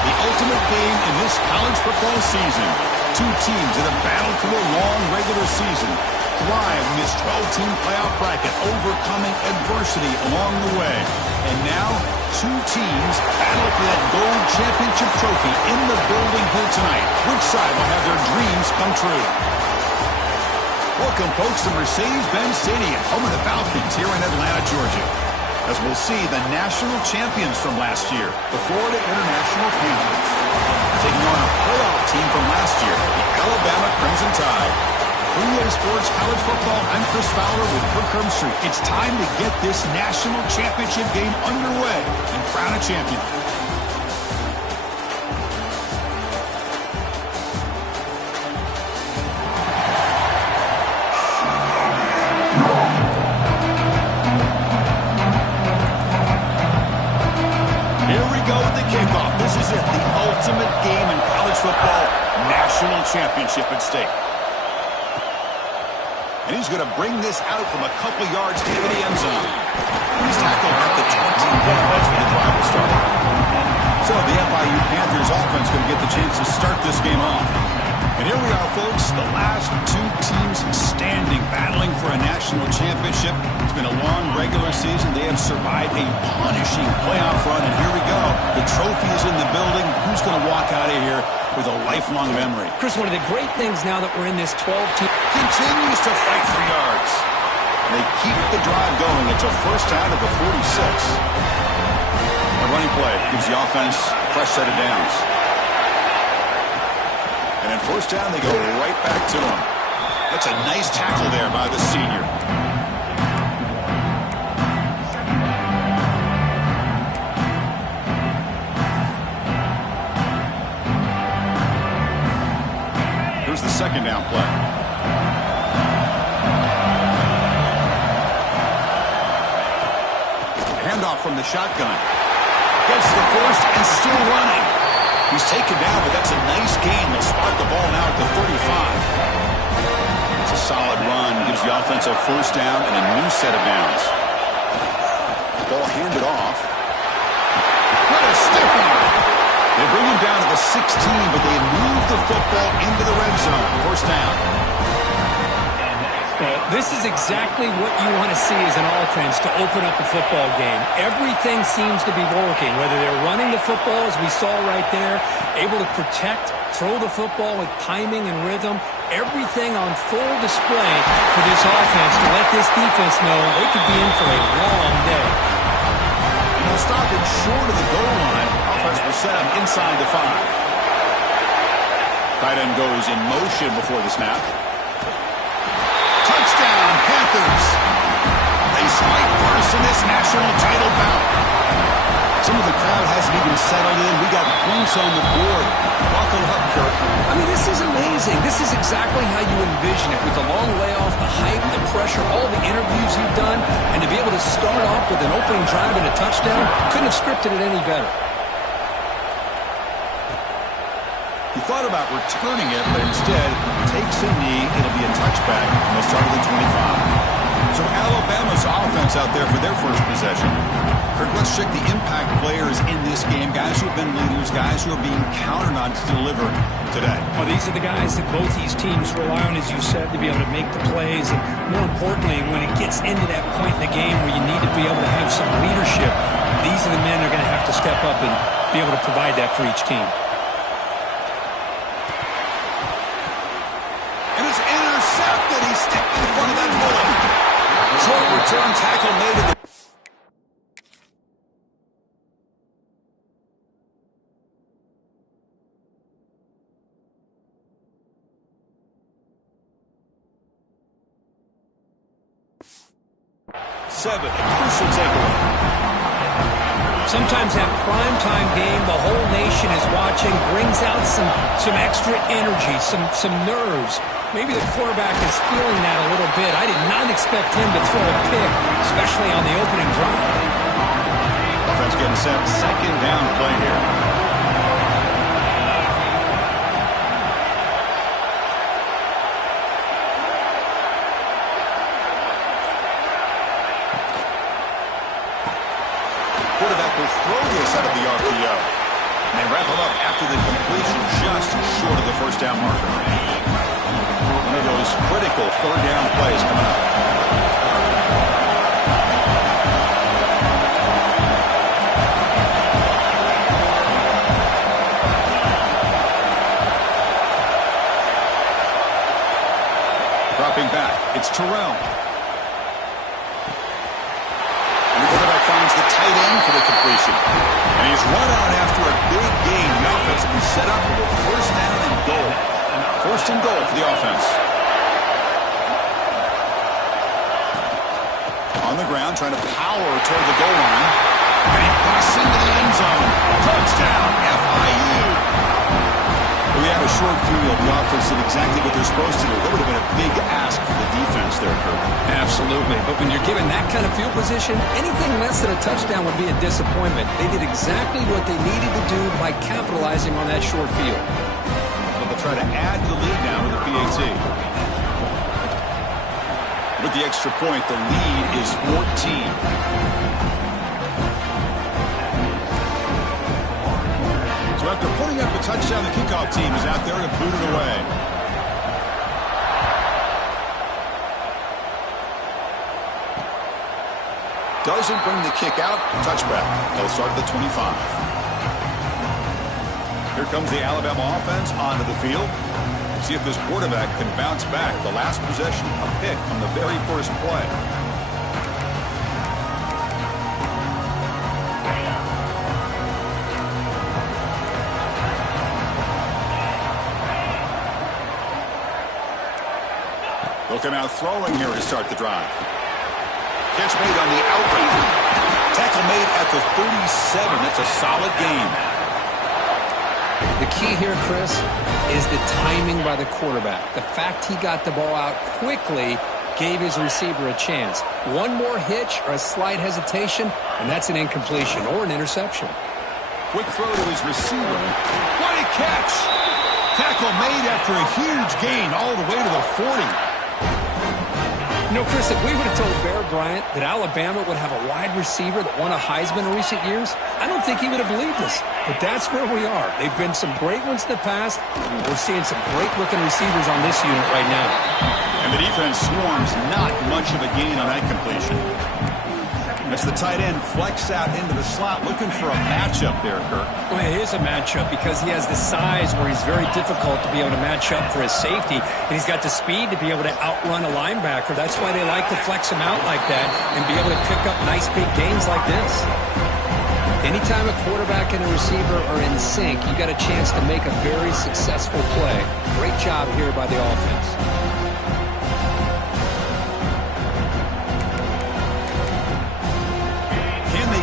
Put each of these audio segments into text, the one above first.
The ultimate game in this college football season. Two teams that have battled through a long regular season, thrive in this 12-team playoff bracket, overcoming adversity along the way. And now, two teams battle for that gold championship trophy in the building here tonight. Which side will have their dreams come true? Welcome, folks, to Mercedes-Benz Stadium, home of the Falcons here in Atlanta, Georgia. As we'll see the national champions from last year, the Florida International Panthers, taking on a playoff team from last year, the Alabama Crimson Tide. Free Sports College Football, I'm Chris Fowler with Kirk Herbstreit. It's time to get this national championship game underway and crown a champion. Kickoff. This is it, the ultimate game in college football, national championship at stake. And he's going to bring this out from a couple yards into the end zone. He's tackled at the 20. That's when the drive will start. So the FIU Panthers offense going to get the chance to start this game off. And here we are, folks, the last two teams standing, battling for a national championship. It's been a long regular season. They have survived a punishing playoff run, and here we go. The trophy is in the building. Who's going to walk out of here with a lifelong memory? Chris, one of the great things now that we're in this 12-team... Continues to fight for yards. They keep the drive going. It's a first down at the 46. A running play gives the offense a fresh set of downs. And then first down, they go right back to him. That's a nice tackle there by the senior. Here's the second down play. Handoff from the shotgun. Gets the first and still running. He's taken down, but that's a nice gain. They'll spot the ball now at the 35. It's a solid run. Gives the offense a first down and a new set of downs. Ball handed off. What a stiff one. They bring him down to the 16, but they move the football into the red zone. First down. Well, this is exactly what you want to see as an offense to open up a football game. Everything seems to be working, whether they're running the football, as we saw right there, able to protect, throw the football with timing and rhythm, everything on full display for this offense to let this defense know they could be in for a long day. And they'll stop it short of the goal line. Offense will set him inside the 5. Tight end goes in motion before the snap. Touchdown, Panthers. They strike first in this national title bout. Some of the crowd hasn't even settled in. We got points on the board. Buckle up, Kirk. I mean, this is amazing. This is exactly how you envision it, with the long layoff, the hype, the pressure, all the interviews you've done, and to be able to start off with an opening drive and a touchdown, couldn't have scripted it any better. He thought about returning it, but instead takes a knee. It'll be a touchback, and they'll start at the 25. So Alabama's offense out there for their first possession. Kirk, let's check the impact players in this game, guys who have been leaders, guys who are being counted on to deliver today. Well, these are the guys that both these teams rely on, as you said, to be able to make the plays. And more importantly, when it gets into that point in the game where you need to be able to have some leadership, these are the men that are going to have to step up and be able to provide that for each team. Intercepted. He stepped in front of that bullet. Short return tackle made at the... Seven, a crucial takeaway. Sometimes that primetime game, the whole nation is watching, brings out some extra energy, some nerves. Maybe the quarterback is feeling that a little bit. I did not expect him to throw a pick, especially on the opening drive. Offense getting set. Second down play here. Quarterback will throw this out of the RPO. They wrap him up after the completion, just short of the first down marker. One of those critical third down plays coming up. Dropping back, it's Terrell. And the quarterback finds the tight end for the completion. And he's run out after a big gain. The offense will be set up with a first down and goal. First and goal for the offense. On the ground, trying to power toward the goal line. And he busts into the end zone. Touchdown, FIU. We had a short field. The offense did exactly what they're supposed to do. That would have been a big ask for the defense there, Kurt. Absolutely. But when you're given that kind of field position, anything less than a touchdown would be a disappointment. They did exactly what they needed to do by capitalizing on that short field. Well, they'll try to add to the lead now with the PAT. With the extra point, the lead is 14. So after putting up a touchdown, the kickoff team is out there to boot it away. Doesn't bring the kick out. Touchback. They'll start at the 25. Here comes the Alabama offense onto the field. See if this quarterback can bounce back. The last possession, a pick on the very first play. They'll come out throwing here to start the drive. Catch made on the outrigger. Tackle made at the 37. That's a solid gain. The key here, Chris, is the timing by the quarterback. The fact he got the ball out quickly gave his receiver a chance. One more hitch or a slight hesitation, and that's an incompletion or an interception. Quick throw to his receiver. What a catch! Tackle made after a huge gain all the way to the 40. You know, Chris, if we would have told Bear Bryant that Alabama would have a wide receiver that won a Heisman in recent years, I don't think he would have believed us. But that's where we are. They've been some great ones in the past. We're seeing some great-looking receivers on this unit right now. And the defense swarms not much of a gain on that completion. As the tight end flex out into the slot, looking for a matchup there, Kirk. Well, it is a matchup because he has the size where he's very difficult to be able to match up for his safety, and he's got the speed to be able to outrun a linebacker. That's why they like to flex him out like that and be able to pick up nice big gains like this. Anytime a quarterback and a receiver are in sync, you got a chance to make a very successful play. Great job here by the offense.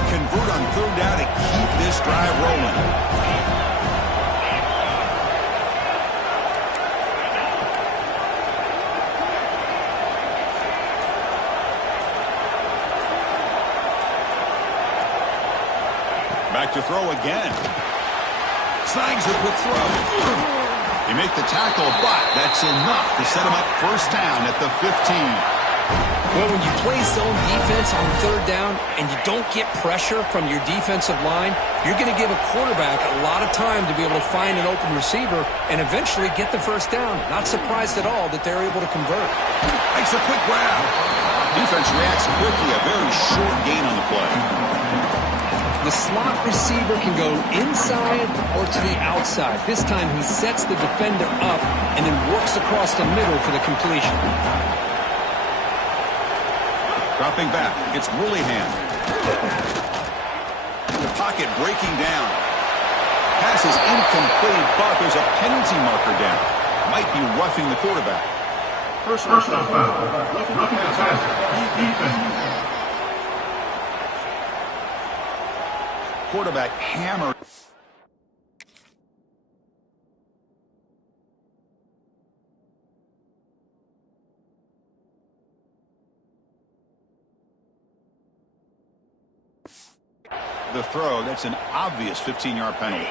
Convert on third down to keep this drive rolling. Back to throw again. Snags a quick throw. You make the tackle, but that's enough to set him up first down at the 15. Well, when you play zone defense on third down and you don't get pressure from your defensive line, you're going to give a quarterback a lot of time to be able to find an open receiver and eventually get the first down. Not surprised at all that they're able to convert. Makes a quick grab. Defense reacts quickly, a very short gain on the play. The slot receiver can go inside or to the outside. This time he sets the defender up and then works across the middle for the completion. Dropping back, it's Willingham. The pocket breaking down. Pass is incomplete, but there's a penalty marker down. Might be roughing the quarterback. Personal foul. Roughing the pass. Defense. Quarterback hammered. The throw, that's an obvious 15-yard penalty.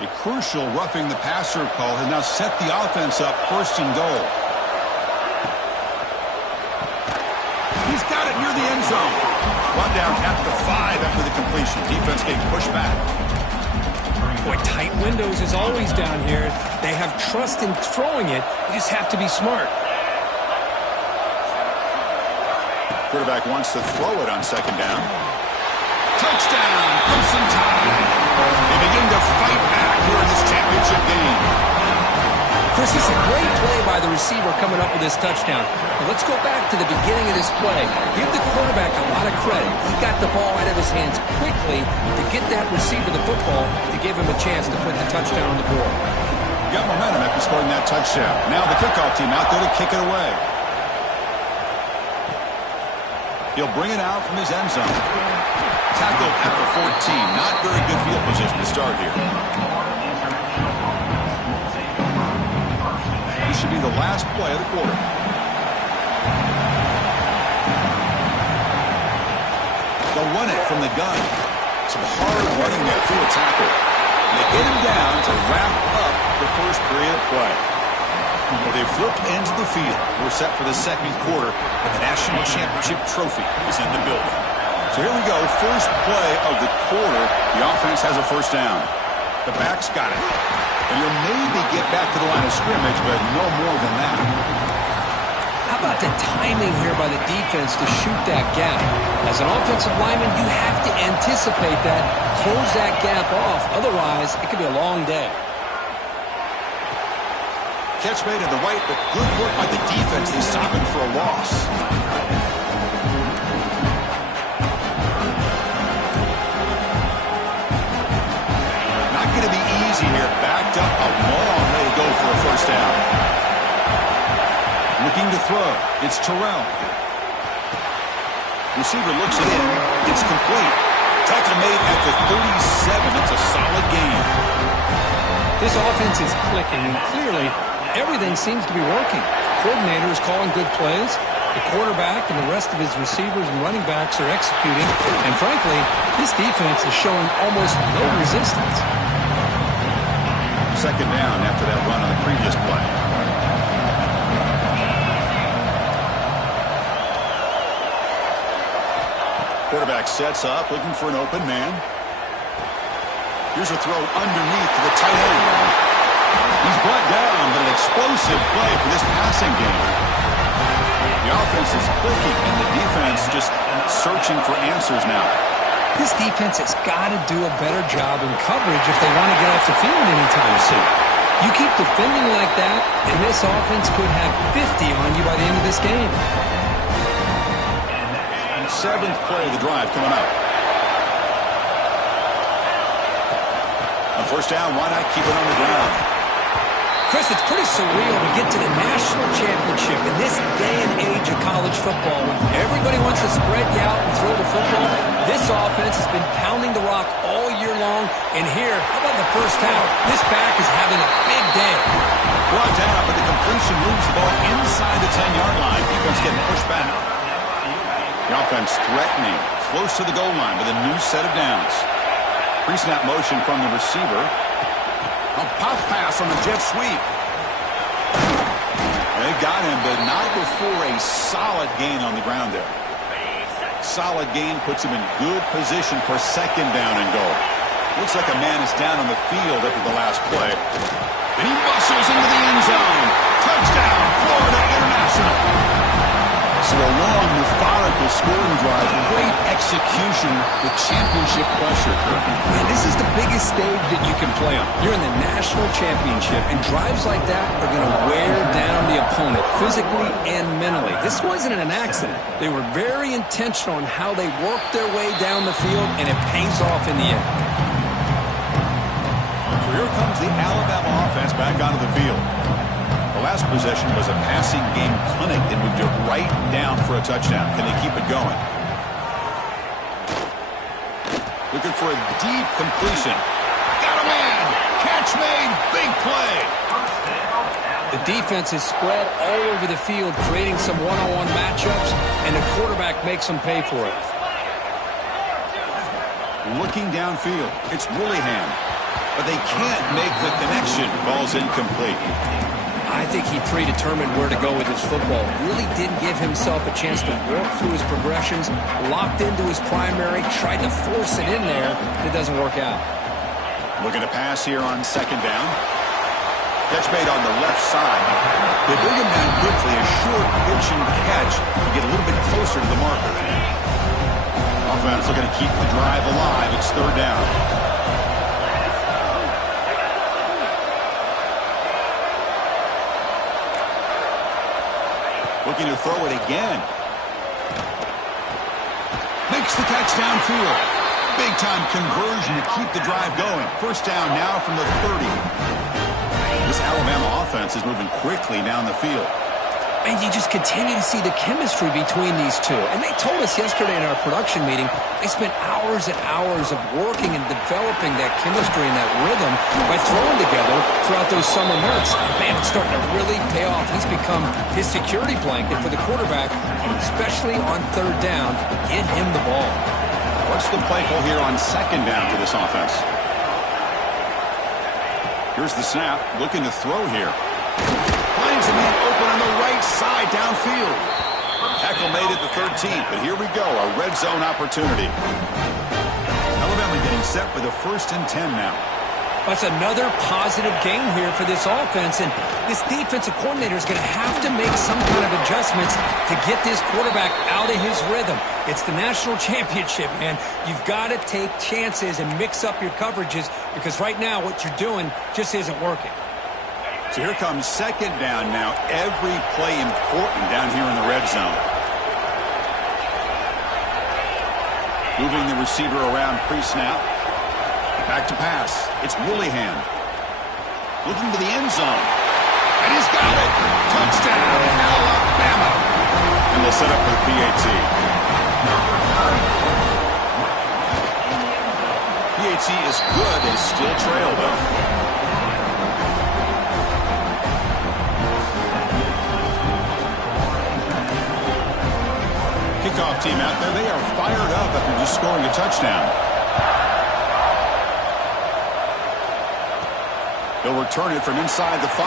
A crucial roughing the passer call has now set the offense up first and goal. He's got it near the end zone. Run down at the 5 after the completion. Defense getting pushed back. Boy, tight windows is always down here. They have trust in throwing it. They just have to be smart. Quarterback wants to throw it on second down. Touchdown, Crimson Tide. They begin to fight back here in this championship game. Chris, this is a great play by the receiver coming up with this touchdown. But let's go back to the beginning of this play. Give the quarterback a lot of credit. He got the ball out of his hands quickly to get that receiver the football to give him a chance to put the touchdown on the board. Got momentum after scoring that touchdown. Now the kickoff team out there to kick it away. He'll bring it out from his end zone. Tackle at the 14. Not very good field position to start here. This should be the last play of the quarter. They'll run it from the gun. Some hard running there through a tackle. They get him down to wrap up the first period of play. They flip into the field. We're set for the second quarter, and the national championship trophy is in the building. So here we go, first play of the quarter. The offense has a first down. The back's got it. And you'll maybe get back to the line of scrimmage, but no more than that. How about the timing here by the defense to shoot that gap? As an offensive lineman, you have to anticipate that, close that gap off. Otherwise, it could be a long day. Catch made to the right, but good work by the defense. They stop him for a loss. Not going to be easy here. Backed up a long way to go for a first down. Looking to throw. It's Terrell. Receiver looks it in. It's complete. Tackle made at the 37. It's a solid gain. This offense is clicking, and clearly everything seems to be working. The coordinator is calling good plays. The quarterback and the rest of his receivers and running backs are executing. And frankly, this defense is showing almost no resistance. Second down after that run on the previous play. Quarterback sets up, looking for an open man. Here's a throw underneath to the tight end. He's brought down, but an explosive play for this passing game. The offense is clicking, and the defense just searching for answers now. This defense has got to do a better job in coverage if they want to get off the field anytime soon. You keep defending like that, and this offense could have 50 on you by the end of this game. Seventh play of the drive coming up. On first down, why not keep it on the ground? Chris, it's pretty surreal to get to the national championship in this day and age of college football. Everybody wants to spread you out and throw the football. This offense has been pounding the rock all year long. And here, how about the first half? This back is having a big day. Brought down, but the completion moves the ball inside the 10-yard line. Defense getting pushed back. The offense threatening, close to the goal line with a new set of downs. Pre-snap motion from the receiver. A pop pass on the jet sweep. They got him, but not before a solid gain on the ground there. Solid gain puts him in good position for second down and goal. Looks like a man is down on the field after the last play. And he muscles into the end zone. Touchdown, Florida International. So a long, methodical scoring drive, great execution with championship pressure. Man, this is the biggest stage that you can play on. You're in the national championship, and drives like that are going to wear down the opponent physically and mentally. This wasn't an accident. They were very intentional in how they worked their way down the field, and it pays off in the end. So here comes the Alabama offense back onto the field. The last possession was a passing game clinic that moved it right down for a touchdown. Can they keep it going? Looking for a deep completion. Got a man! Catch made! Big play! The defense is spread all over the field, creating some one-on-one matchups, and the quarterback makes them pay for it. Looking downfield. It's Willingham. But they can't make the connection. Ball's incomplete. I think he predetermined where to go with his football. Really didn't give himself a chance to work through his progressions, locked into his primary, tried to force it in there, and it doesn't work out. Looking to pass here on second down. Catch made on the left side. They bring him down quickly. A short pitch and catch to get a little bit closer to the marker. Offense looking to keep the drive alive. It's third down. Looking to throw it again. Makes the catch downfield. Big-time conversion to keep the drive going. First down now from the 30. This Alabama offense is moving quickly down the field. And you just continue to see the chemistry between these two. And they told us yesterday in our production meeting, they spent hours and hours of working and developing that chemistry and that rhythm by throwing together throughout those summer months. Man, it's starting to really pay off. He's become his security blanket for the quarterback, especially on third down. Get him the ball. What's the play call here on second down for this offense? Here's the snap. Looking to throw here. Finds a man open on the right side downfield. Tackle made at the 13th, but here we go, a red zone opportunity. Alabama getting set for the 1st and 10 now. That's another positive game here for this offense, and this defensive coordinator is going to have to make some kind of adjustments to get this quarterback out of his rhythm. It's the national championship, man. You've got to take chances and mix up your coverages because right now what you're doing just isn't working. So here comes second down now. Every play important down here in the red zone. Moving the receiver around pre-snap. Back to pass. It's Willingham. Looking to the end zone. And he's got it. Touchdown, Alabama. And they'll set up for the PAT. PAT is good. They still trail, though. Kickoff team out there. They are fired up after just scoring a touchdown. They'll return it from inside the 5.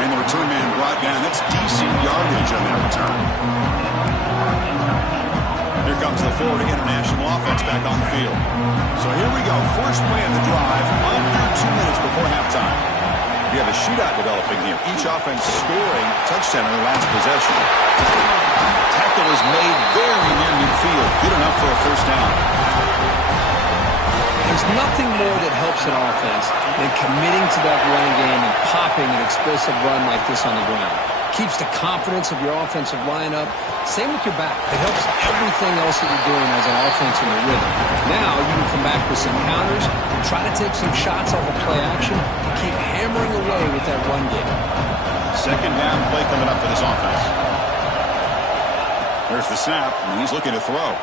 And the return man brought down. That's decent yardage on that return. Here comes the Florida International offense back on the field. So here we go. First play of the drive, under 2 minutes before halftime. We have a shootout developing here. Each offense scoring touchdown in the last possession. Tackle is made very near midfield. Good enough for a first down. There's nothing more that helps an offense than committing to that running game and popping an explosive run like this on the ground. Keeps the confidence of your offensive lineup. Same with your back. It helps everything else that you're doing as an offense in the rhythm. Now you can come back with some counters, try to take some shots off of play action, and keep hammering away with that run game. Second down play coming up for this offense. There's the snap, and he's looking to throw.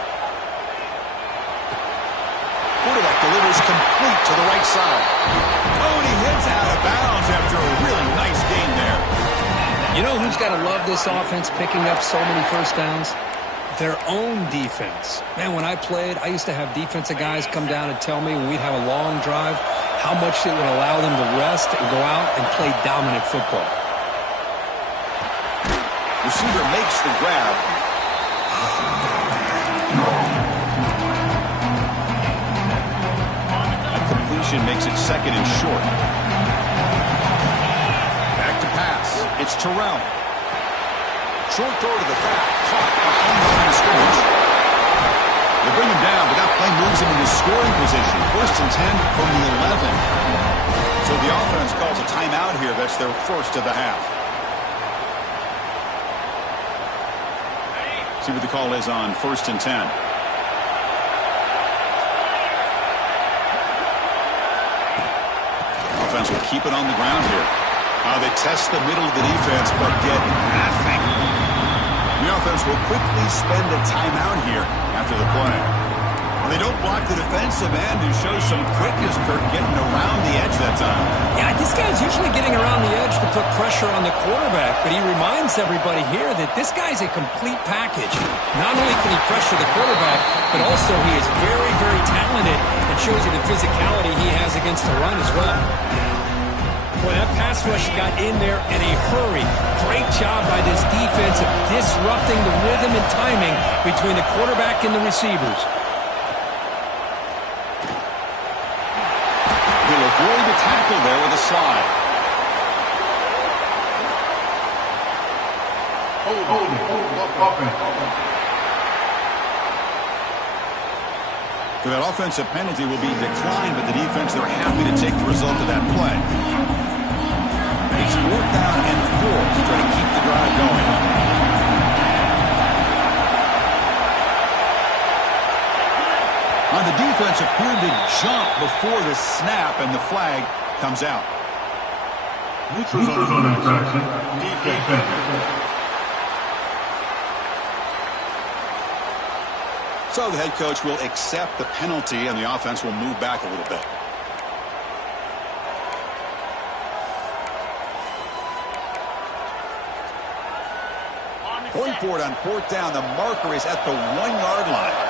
Quarterback delivers complete to the right side. Oh, and he hits out of bounds after a really nice game there. You know who's got to love this offense picking up so many first downs? Their own defense. Man, when I played, I used to have defensive guys come down and tell me when we'd have a long drive how much it would allow them to rest and go out and play dominant football. Receiver makes the grab. Makes it second and short. Back to pass. It's Terrell. Short throw to the back. Caught on the line of scrimmage. They bring him down, but that play moves him into scoring position. First and 10 from the 11. So the offense calls a timeout here. That's their first of the half. See what the call is on 1st and 10. Will keep it on the ground here. They test the middle of the defense, but get nothing. The offense will quickly spend a timeout here after the play. They don't block the defensive end and show some quickness, Kirk, getting around the edge that time. Yeah, this guy's usually getting around the edge to put pressure on the quarterback, but he reminds everybody here that this guy's a complete package. Not only can he pressure the quarterback, but also he is very, very talented and shows you the physicality he has against the run as well. Boy, that pass rush got in there in a hurry. Great job by this defense of disrupting the rhythm and timing between the quarterback and the receivers. slide. So that offensive penalty will be declined, but the defense, they're happy to take the result of that play. It's 4th down and 4 to try to keep the drive going. On the defense, appeared to jump before the snap, and the flag comes out. Neutral zone infraction. Defense. So the head coach will accept the penalty, and the offense will move back a little bit. Going for it on 4th down. The marker is at the 1-yard line.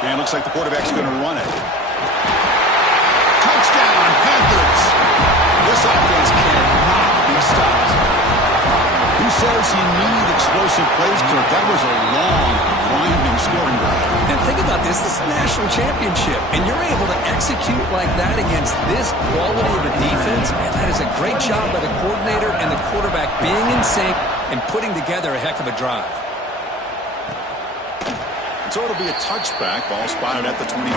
And it looks like the quarterback's going to run it. Touchdown, Panthers! This offense cannot be stopped. Who says you need explosive plays, Kirk? That was a long, grinding scoring drive. And think about this. This is a national championship, and you're able to execute like that against this quality of a defense. Man, that is a great job by the coordinator and the quarterback being in sync and putting together a heck of a drive. So it'll be a touchback. Ball spotted at the 25.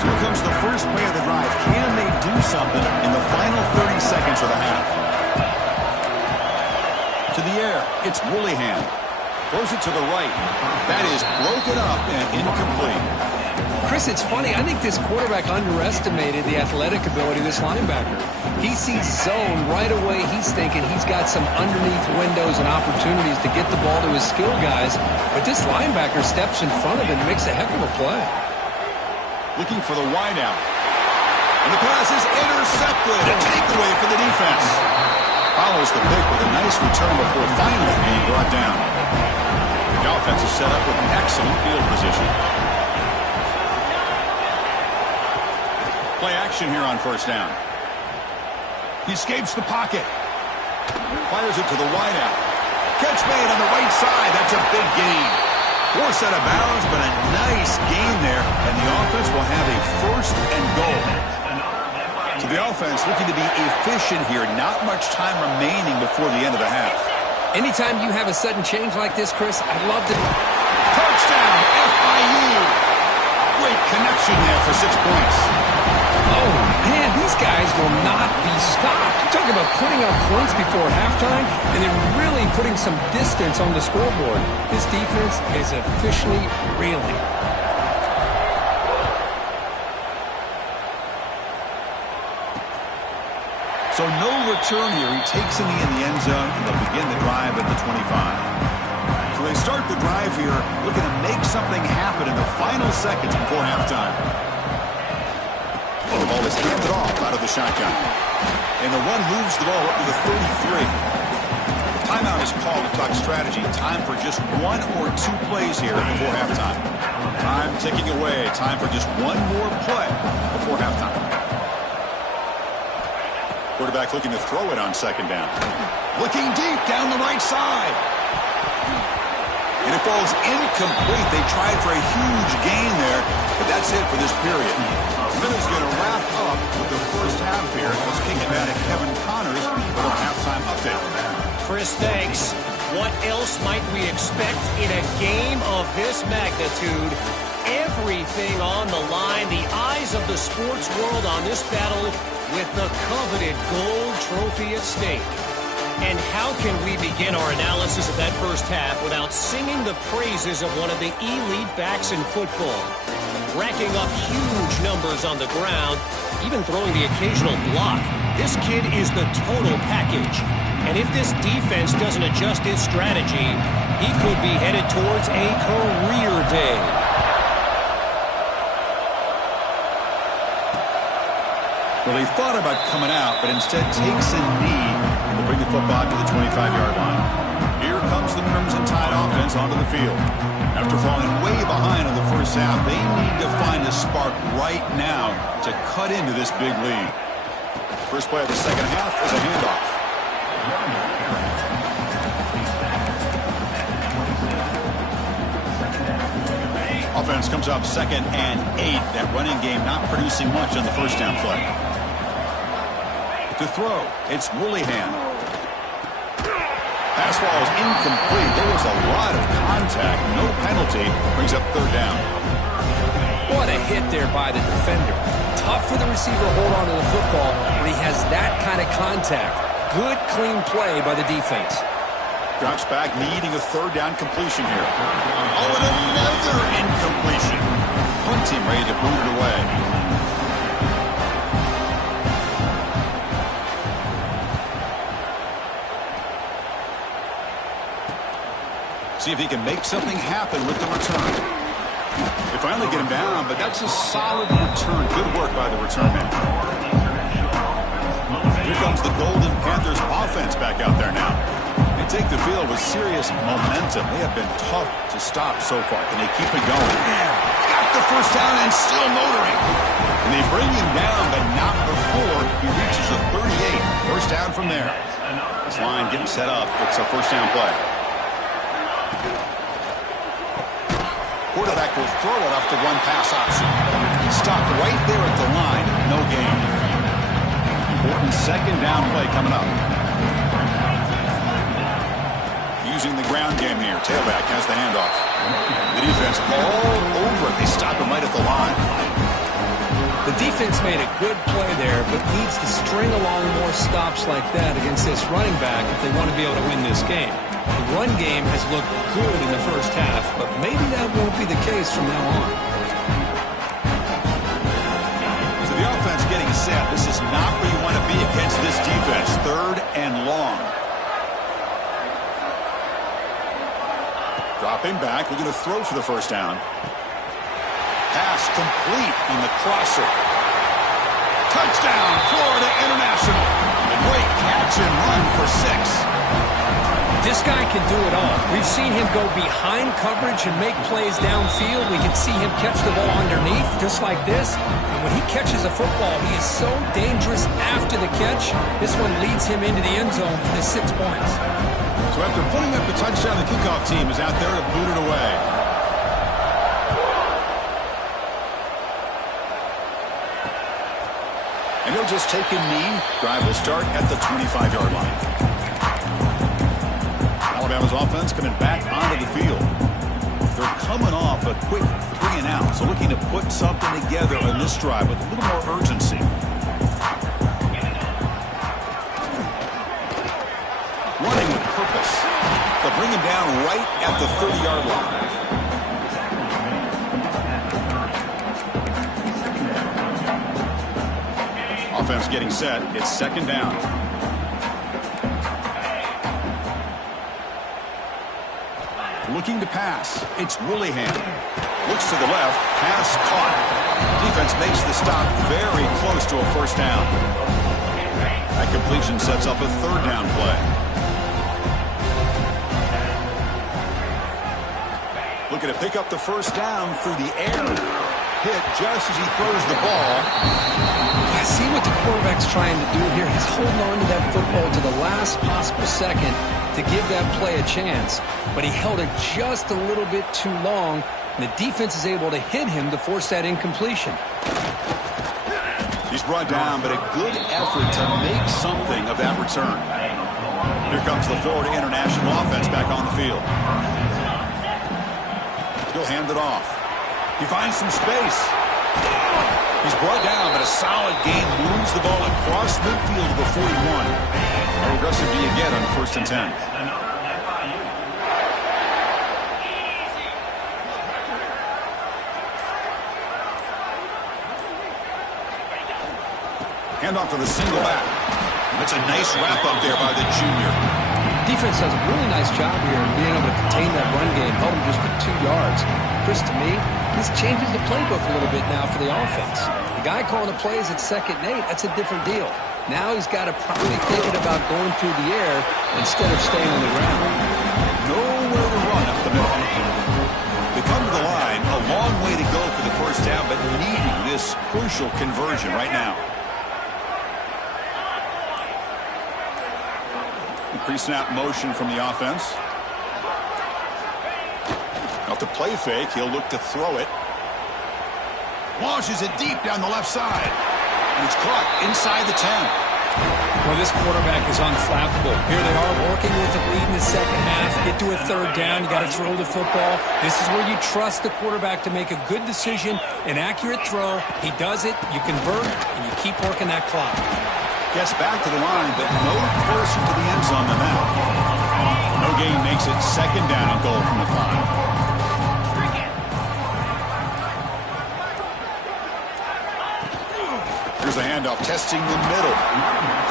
So here comes the first play of the drive. Can they do something in the final 30 seconds of the half? To the air. It's Woollyhan. Throws it to the right. That is broken up and incomplete. Chris, it's funny. I think this quarterback underestimated the athletic ability of this linebacker. He sees zone right away. He's thinking he's got some underneath windows and opportunities to get the ball to his skill guys. But this linebacker steps in front of him and makes a heck of a play. Looking for the wideout. And the pass is intercepted. A takeaway for the defense. Follows the pick with a nice return before finally being brought down. The offense is set up with excellent field position. Play action here on 1st down. He escapes the pocket. Fires it to the wideout. Catch made on the right side. That's a big gain. Forced out of bounds, but a nice gain there. And the offense will have a 1st and goal. So the offense looking to be efficient here. Not much time remaining before the end of the half. Anytime you have a sudden change like this, Chris, I'd love to... Touchdown, FIU. Great connection there for 6 points. Oh, man, these guys will not be stopped. You're talking about putting up points before halftime, and then really putting some distance on the scoreboard. This defense is officially reeling. So no return here. He takes in the end zone, and they'll begin the drive at the 25. So they start the drive here, looking to make something happen in the final seconds before halftime. The ball is handed off out of the shotgun. And the one moves the ball up to the 33. The timeout is called to talk strategy. Time for just 1 or 2 plays here before halftime. Time ticking away. Time for just 1 more play before halftime. Quarterback looking to throw it on 2nd down. Looking deep down the right side. And it falls incomplete. They tried for a huge gain there, but that's it for this period. Miller's going to wrap up with the first half here. Let's kick it back to Kevin Connors for the halftime update. Chris, thanks. What else might we expect in a game of this magnitude? Everything on the line. The eyes of the sports world on this battle with the coveted gold trophy at stake. And how can we begin our analysis of that first half without singing the praises of one of the elite backs in football? Racking up huge numbers on the ground, even throwing the occasional block. This kid is the total package. And if this defense doesn't adjust its strategy, he could be headed towards a career day. Well, he thought about coming out, but instead takes a knee to bring the football to the 25-yard line. Here comes the Crimson Tide offense onto the field. After falling way behind in the first half, they need to find a spark right now to cut into this big lead. First play of the second half is a handoff. brings up 2nd and 8. That running game not producing much on the first down play. To throw, it's Woolihan. Pass ball is incomplete. There was a lot of contact. No penalty. Brings up 3rd down. What a hit there by the defender. Tough for the receiver to hold on to the football when he has that kind of contact. Good, clean play by the defense. Drops back, needing a 3rd down completion here. Oh, and another incompletion. Punt team ready to boot it away. See if he can make something happen with the return. They finally get him down, but that's a solid return. Good work by the return man. Here comes the Golden Panthers offense back out there now. They take the field with serious momentum. They have been tough to stop so far. Can they keep it going? Got the first down and still motoring. And they bring him down, but not before he reaches the 38. First down from there. This line getting set up. It's a first down play. Quarterback will throw it off the one-pass option. Stopped right there at the line. No gain. Important 2nd down play coming up. Using the ground game here. Tailback has the handoff. The defense all over it. They stop him right at the line. The defense made a good play there, but needs to string along more stops like that against this running back if they want to be able to win this game. The run game has looked good in the first half, but maybe that won't be the case from now on. So the offense getting set. This is not where you want to be against this defense. 3rd and long. Dropping back. We're going to throw for the first down. Pass complete on the crosser. Touchdown, Florida International. A great catch and run for 6. This guy can do it all. We've seen him go behind coverage and make plays downfield. We can see him catch the ball underneath, just like this. And when he catches a football, he is so dangerous after the catch. This one leads him into the end zone for the 6 points. So after putting up the touchdown, the kickoff team is out there to boot it away. And he'll just take a knee. Drive will start at the 25-yard line. Alabama's offense coming back onto the field. They're coming off a quick 3 and out, so looking to put something together on this drive with a little more urgency. Running with purpose. They'll bring him down right at the 30-yard line. Offense getting set. It's 2nd down. Looking to pass. It's Woolihan. Looks to the left. Pass caught. Defense makes the stop very close to a first down. That completion sets up a 3rd down play. Looking to pick up the first down through the air. Hit just as he throws the ball. I see what the quarterback's trying to do here. He's holding on to that football to the last possible second to give that play a chance. But he held it just a little bit too long, and the defense is able to hit him to force that incompletion. He's brought down, but a good effort to make something of that return. Here comes the Florida International offense back on the field. He'll hand it off. He finds some space. He's brought down, but a solid gain moves the ball across midfield to the 41. How aggressive do you get on 1st and 10? Handoff to the single back. That's a nice wrap up there by the junior. Defense does a really nice job here of being able to contain that run game, held him just to 2 yards. Chris, to me, this changes the playbook a little bit now for the offense. The guy calling the plays at 2nd and 8, that's a different deal. Now he's got to probably thinking about going through the air instead of staying on the ground. Nowhere to run up the middle. They come to the line, a long way to go for the first down, but needing this crucial conversion right now. Pre-snap motion from the offense. Off the play fake, he'll look to throw it. Launches it deep down the left side. And it's caught inside the 10. Well, this quarterback is unflappable. Here they are working with the lead in the second half. Get to a third down. You got to throw the football. This is where you trust the quarterback to make a good decision, an accurate throw. He does it. You convert, and you keep working that clock. Gets back to the line, but no closer to the end zone than that. No gain makes it second down and goal from the 5. Here's a handoff, testing the middle.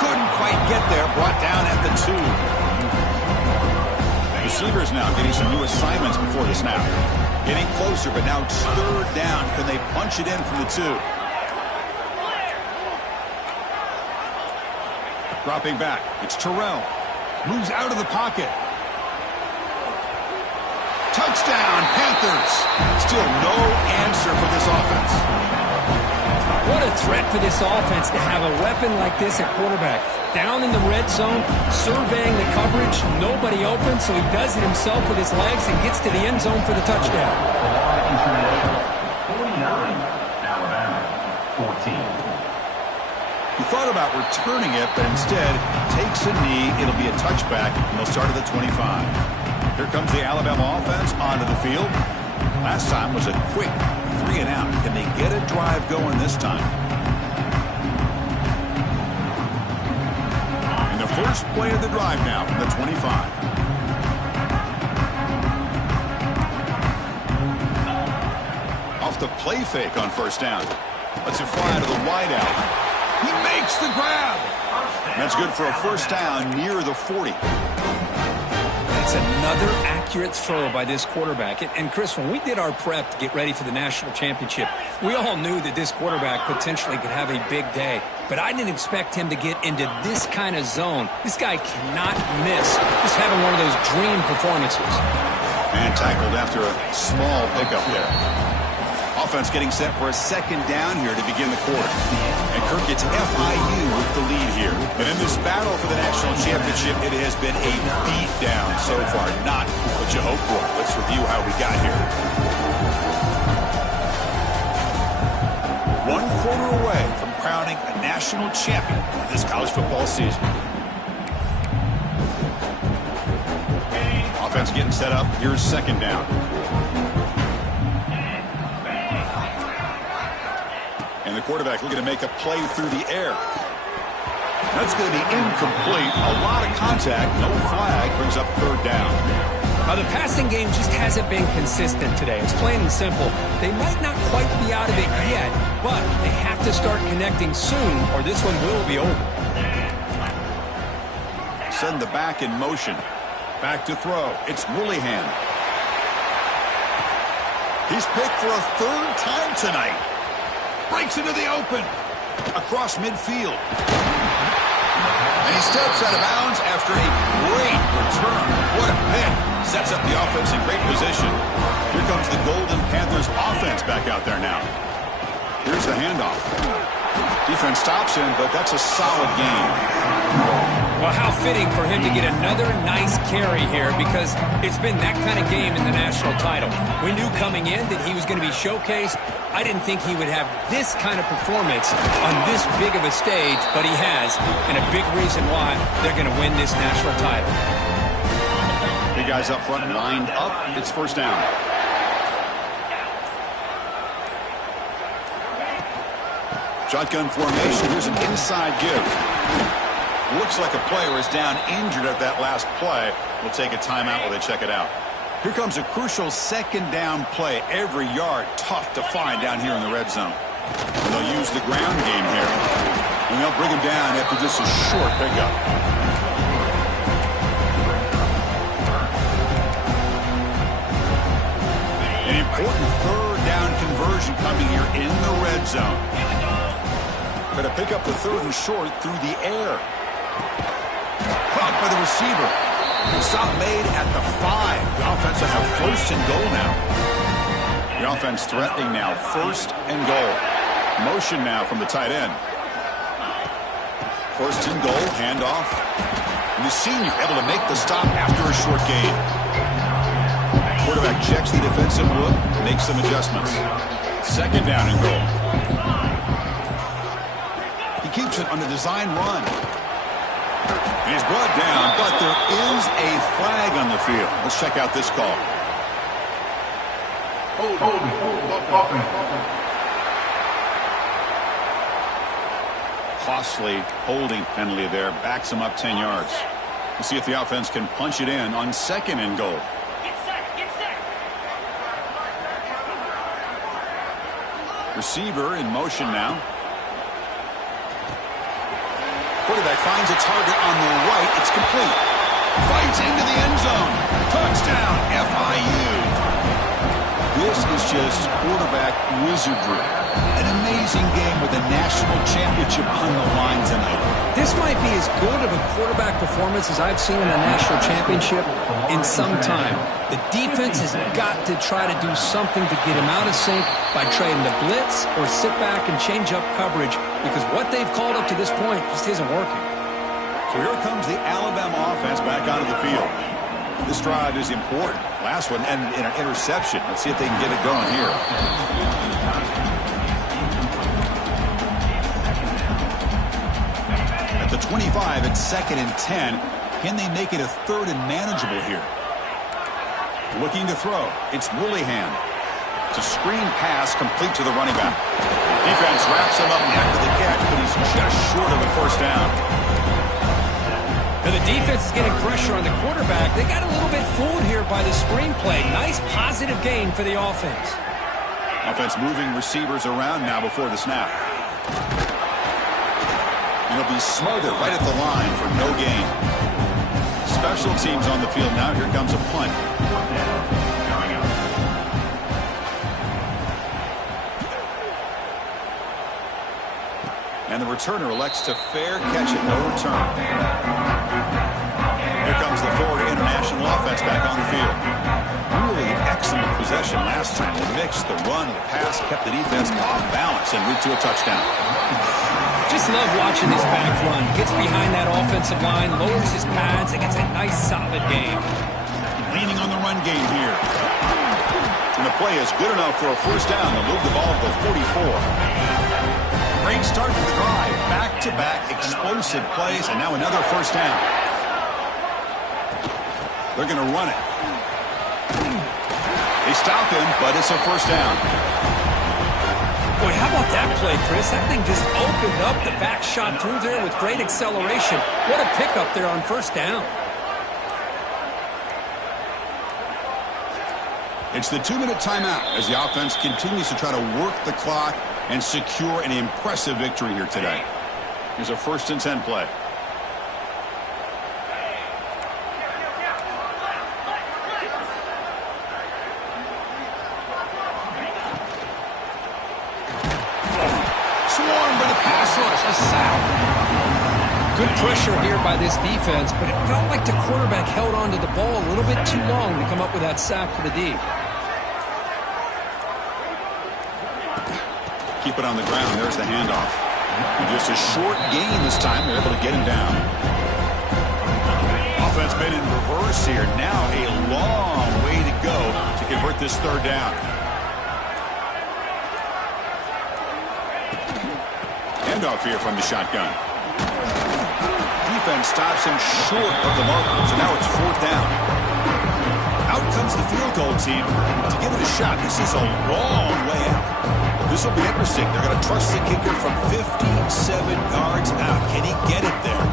Couldn't quite get there, brought down at the 2. Receivers now getting some new assignments before the snap. Getting closer, but now it's third down. Can they punch it in from the 2? Dropping back, it's Terrell. Moves out of the pocket. Touchdown, Panthers. Still no answer for this offense. What a threat for this offense to have a weapon like this at quarterback. Down in the red zone, surveying the coverage, nobody open, so he does it himself with his legs and gets to the end zone for the touchdown. 49, Alabama, 14. He thought about returning it, but instead takes a knee. It'll be a touchback, and they'll start at the 25. Here comes the Alabama offense onto the field. Last time was a quick 3 and out. Can they get a drive going this time? And the first play of the drive now from the 25. Off the play fake on first down. Lets it fly to the wideout. He makes the grab. And that's good for a first down near the 40. That's another accurate throw by this quarterback. And Chris, when we did our prep to get ready for the national championship, we all knew that this quarterback potentially could have a big day. But I didn't expect him to get into this kind of zone. This guy cannot miss. Just having one of those dream performances. And tackled after a small pickup there. Offense getting set for a second down here to begin the quarter. And Kirk gets FIU with the lead here. And in this battle for the national championship, it has been a beatdown so far. Not what you hoped for. Let's review how we got here. 1 quarter away from crowning a national champion this college football season. Offense getting set up. Here's second down. And the quarterback looking to make a play through the air. That's going to be incomplete. A lot of contact. No flag. Brings up third down. Now, the passing game just hasn't been consistent today. It's plain and simple. They might not quite be out of it yet, but they have to start connecting soon or this one will be over. Send the back in motion. Back to throw. It's Willingham. He's picked for a third time tonight. Breaks into the open. Across midfield. And he steps out of bounds after a great return. What a pick. Sets up the offense in great position. Here comes the Golden Panthers offense back out there now. Here's the handoff. Defense stops him, but that's a solid game. Well, how fitting for him to get another nice carry here because it's been that kind of game in the national title. We knew coming in that he was going to be showcased. I didn't think he would have this kind of performance on this big of a stage, but he has, and a big reason why they're going to win this national title. Big guys up front lined up. It's first down. Shotgun formation. Here's an inside give. Looks like a player is down injured at that last play. We'll take a timeout while they check it out. Here comes a crucial second down play. Every yard tough to find down here in the red zone. And they'll use the ground game here. And they'll bring him down after just a short pickup. An important third down conversion coming here in the red zone. Going to pick up the third and short through the air. Caught by the receiver. Stop made at the 5. The offense will have first and goal now. The offense threatening now. First and goal. Motion now from the tight end. First and goal. Handoff. And the senior able to make the stop after a short gain. Quarterback checks the defensive look. Makes some adjustments. Second down and goal. He keeps it on the design run. He's brought down, but there is a flag on the field. Let's check out this call. Costly holding penalty there. Backs him up 10 yards. We'll see if the offense can punch it in on 2nd and goal. Receiver in motion now. Quarterback finds a target on the right. It's complete. Fights into the end zone. Touchdown, FIU. This is just quarterback wizardry. An amazing game with a national championship on the line tonight. This might be as good of a quarterback performance as I've seen in a national championship in some time. The defense has got to try to do something to get him out of sync by trading the blitz or sit back and change up coverage, because what they've called up to this point just isn't working. So here comes the Alabama offense back onto the field. This drive is important. Last one and an interception. Let's see if they can get it going here. At the 25, it's 2nd and 10. Can they make it a 3rd and manageable here? Looking to throw. It's Willingham. It's a screen pass complete to the running back. Defense wraps him up after the catch, but he's just short of a 1st down. Now the defense is getting pressure on the quarterback. They got a little bit fooled here by the screenplay. Nice positive gain for the offense. Offense moving receivers around now before the snap. And he'll be smothered right at the line for no gain. Special teams on the field now. Here comes a punt. And the returner elects to fair catch it. No return. Here comes the Florida International offense back on the field. Really excellent possession last time. The mix, the run, the pass kept the defense off balance and moved to a touchdown. Just love watching this back run. Gets behind that offensive line, lowers his pads, and gets a nice solid game. Leaning on the run game here. And the play is good enough for a 1st down. They'll move the ball to the 44. Great start to the drive. Back-to-back explosive plays, and now another 1st down. They're going to run it. They stop him, but it's a 1st down. Boy, how about that play, Chris? That thing just opened up. The back shot through there with great acceleration. What a pickup there on 1st down. It's the 2-minute timeout as the offense continues to try to work the clock and secure an impressive victory here today. Here's a 1st and 10 play. Swarmed by the pass rush. A sack. Good pressure here by this defense, but it felt like the quarterback held on to the ball a little bit too long to come up with that sack for the D. Keep it on the ground. There's the handoff. And just a short gain this time. They're able to get him down. Offense made in reverse here. Now a long way to go to convert this 3rd down. Handoff here from the shotgun. Defense stops him short of the marker. So now it's 4th down. Out comes the field goal team to give it a shot. This is a long way out. This will be interesting. They're going to trust the kicker from 57 yards out. Can he get it there?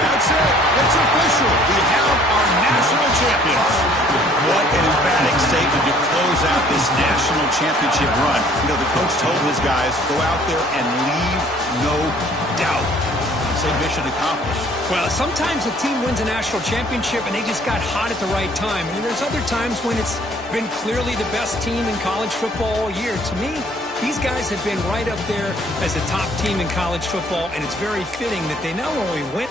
That's it. It's official. We have our national champions. What an emphatic statement to close out this national championship run. You know, the coach told his guys, go out there and leave no doubt. Say mission accomplished. Well, sometimes a team wins a national championship and they just got hot at the right time. And there's other times when it's been clearly the best team in college football all year. To me, these guys have been right up there as the top team in college football, and it's very fitting that they not only win.